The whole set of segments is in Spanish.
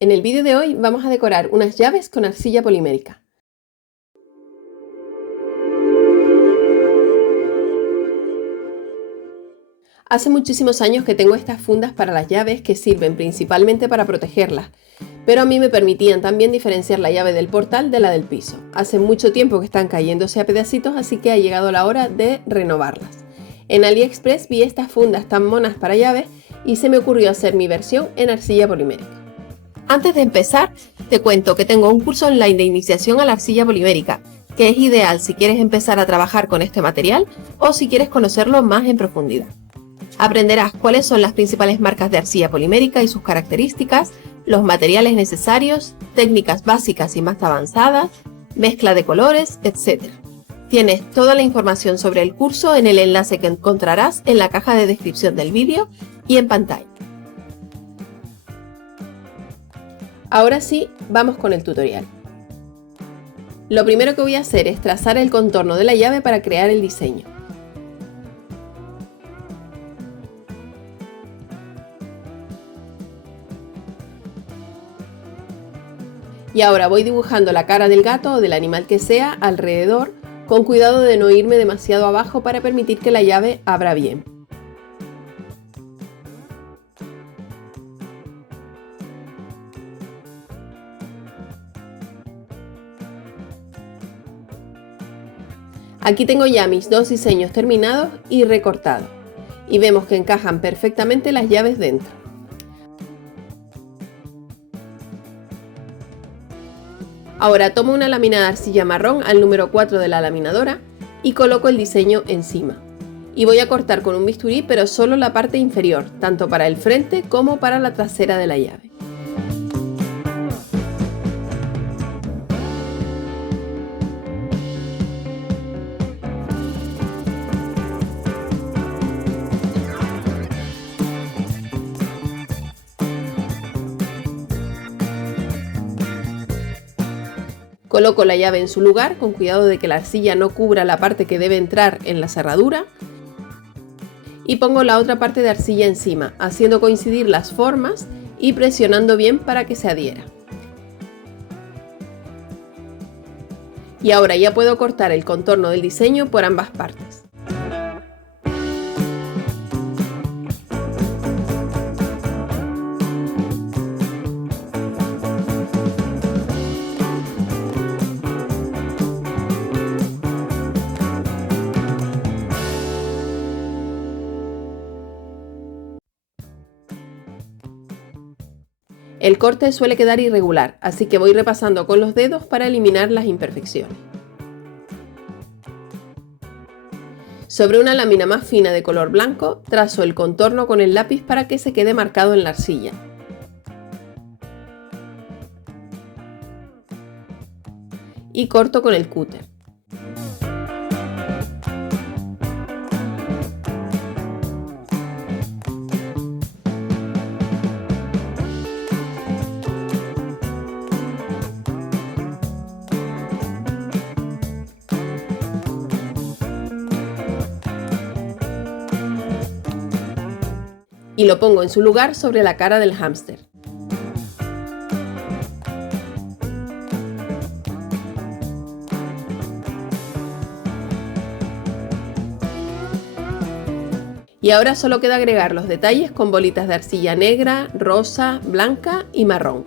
En el vídeo de hoy vamos a decorar unas llaves con arcilla polimérica. Hace muchísimos años que tengo estas fundas para las llaves que sirven principalmente para protegerlas, pero a mí me permitían también diferenciar la llave del portal de la del piso. Hace mucho tiempo que están cayéndose a pedacitos, así que ha llegado la hora de renovarlas. En AliExpress vi estas fundas tan monas para llaves y se me ocurrió hacer mi versión en arcilla polimérica. Antes de empezar, te cuento que tengo un curso online de iniciación a la arcilla polimérica, que es ideal si quieres empezar a trabajar con este material o si quieres conocerlo más en profundidad. Aprenderás cuáles son las principales marcas de arcilla polimérica y sus características, los materiales necesarios, técnicas básicas y más avanzadas, mezcla de colores, etc. Tienes toda la información sobre el curso en el enlace que encontrarás en la caja de descripción del vídeo y en pantalla. Ahora sí, vamos con el tutorial. Lo primero que voy a hacer es trazar el contorno de la llave para crear el diseño. Y ahora voy dibujando la cara del gato o del animal que sea alrededor, con cuidado de no irme demasiado abajo para permitir que la llave abra bien. Aquí tengo ya mis dos diseños terminados y recortados, y vemos que encajan perfectamente las llaves dentro. Ahora tomo una lámina de arcilla marrón al número 4 de la laminadora y coloco el diseño encima. Y voy a cortar con un bisturí, pero solo la parte inferior, tanto para el frente como para la trasera de la llave. Coloco la llave en su lugar, con cuidado de que la arcilla no cubra la parte que debe entrar en la cerradura. Y pongo la otra parte de arcilla encima, haciendo coincidir las formas y presionando bien para que se adhiera. Y ahora ya puedo cortar el contorno del diseño por ambas partes. El corte suele quedar irregular, así que voy repasando con los dedos para eliminar las imperfecciones. Sobre una lámina más fina de color blanco, trazo el contorno con el lápiz para que se quede marcado en la arcilla. Y corto con el cúter. Y lo pongo en su lugar sobre la cara del hámster. Y ahora solo queda agregar los detalles con bolitas de arcilla negra, rosa, blanca y marrón.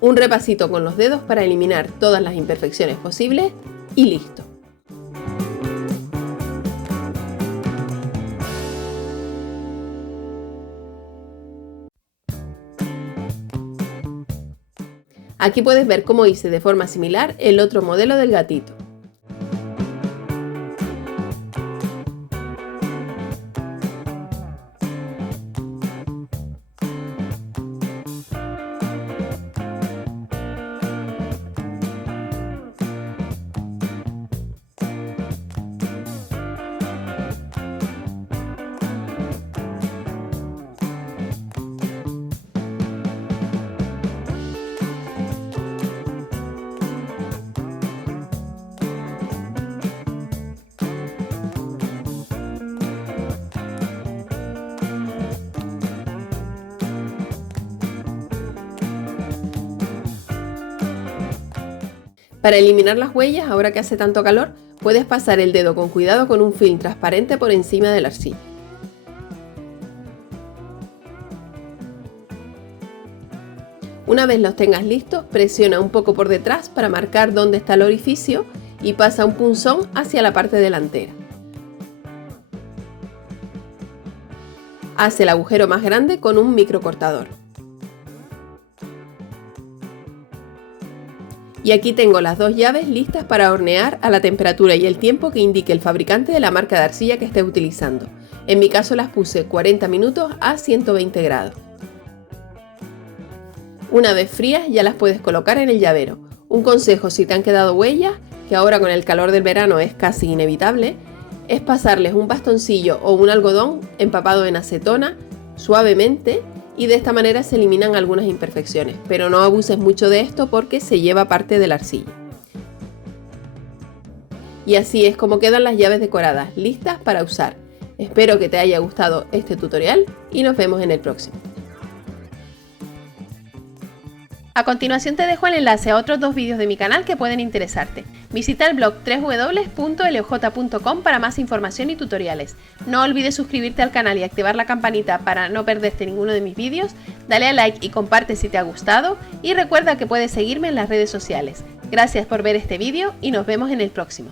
Un repasito con los dedos para eliminar todas las imperfecciones posibles y listo. Aquí puedes ver cómo hice de forma similar el otro modelo del gatito. Para eliminar las huellas, ahora que hace tanto calor, puedes pasar el dedo con cuidado con un film transparente por encima de la arcilla. Una vez los tengas listos, presiona un poco por detrás para marcar dónde está el orificio y pasa un punzón hacia la parte delantera. Haz el agujero más grande con un microcortador. Y aquí tengo las dos llaves listas para hornear a la temperatura y el tiempo que indique el fabricante de la marca de arcilla que esté utilizando. En mi caso las puse 40 minutos a 120 grados. Una vez frías ya las puedes colocar en el llavero. Un consejo si te han quedado huellas, que ahora con el calor del verano es casi inevitable, es pasarles un bastoncillo o un algodón empapado en acetona suavemente, y de esta manera se eliminan algunas imperfecciones, pero no abuses mucho de esto porque se lleva parte de la arcilla. Y así es como quedan las llaves decoradas, listas para usar. Espero que te haya gustado este tutorial y nos vemos en el próximo. A continuación te dejo el enlace a otros dos vídeos de mi canal que pueden interesarte. Visita el blog www.leoj.com para más información y tutoriales. No olvides suscribirte al canal y activar la campanita para no perderte ninguno de mis vídeos. Dale a like y comparte si te ha gustado. Y recuerda que puedes seguirme en las redes sociales. Gracias por ver este vídeo y nos vemos en el próximo.